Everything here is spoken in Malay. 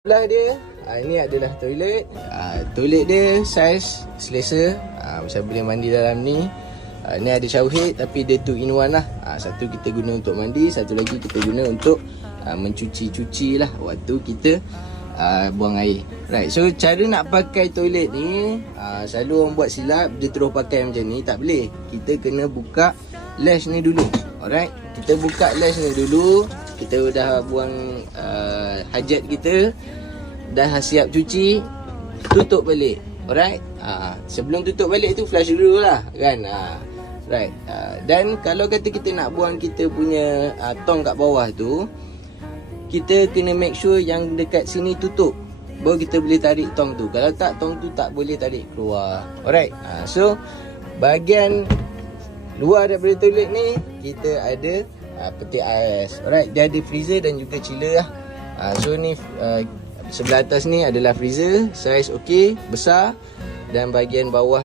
Sebelah dia, ah, ini adalah toilet. Ah, toilet dia saiz selesa. Ah, macam boleh mandi dalam ni. Ah, ni ada shower head tapi dia two in one lah. Ah, satu kita guna untuk mandi, satu lagi kita guna untuk ah, mencuci-cuci lah waktu kita ah, buang air. Right, so cara nak pakai toilet ni, ah, selalu orang buat silap, dia terus pakai macam ni. Tak boleh. Kita kena buka lash ni dulu. Alright, kita buka lash ni dulu. Kita dah buang uh, hajat kita Dah siap cuci Tutup balik. Alright? Ha, Sebelum tutup balik tu flush dulu lah Kan? Ha, Right. Ha, Dan kalau kata kita nak buang kita punya uh, tong kat bawah tu Kita kena make sure yang dekat sini tutup. Baru kita boleh tarik tong tu. Kalau tak tong tu tak boleh tarik keluar. Alright? Ha, So Bahagian Luar daripada toilet ni Kita ada uh, peti ais. Alright, dia ada freezer dan juga chiller lah. Uh, so ni uh, sebelah atas ni adalah freezer, saiz okey, besar dan bahagian bawah